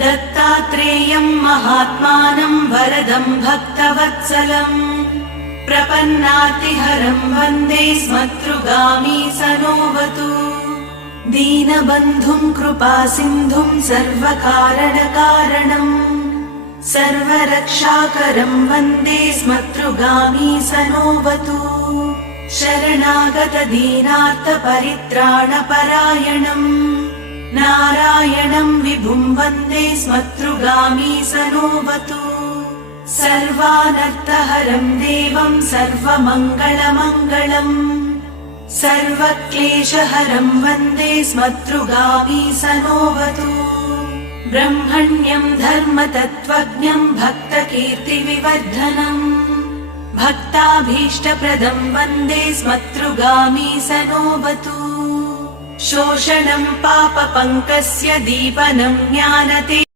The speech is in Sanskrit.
दत्तात्रेयम् महात्मानम् वरदम् भक्तवत्सलम् प्रपन्नातिहरम् वन्दे स्मतृगामी सनोवतु दीनबन्धुम् कृपासिन्धुम् सर्वकारणकारणम् सर्वरक्षाकरम् वन्दे स्मतृगामी सनोवतु शरणागत दीनार्तपरित्राणपरायणम् नारायणम् विभुम् वन्दे स्मतृगामी सनोवतु सर्वानर्थहरम् देवम् सर्वमङ्गलमङ्गलम् सर्वक्लेशहरम् वन्दे स्मतृगामी सनोवतु ब्रह्मण्यम् धर्मतत्त्वज्ञम् भक्तकीर्तिविवर्धनम् भक्ताभीष्टप्रदम् वन्दे स्मतृगामी सनोवतु शोषणम् पापपङ्कस्य दीपनम् ज्ञानते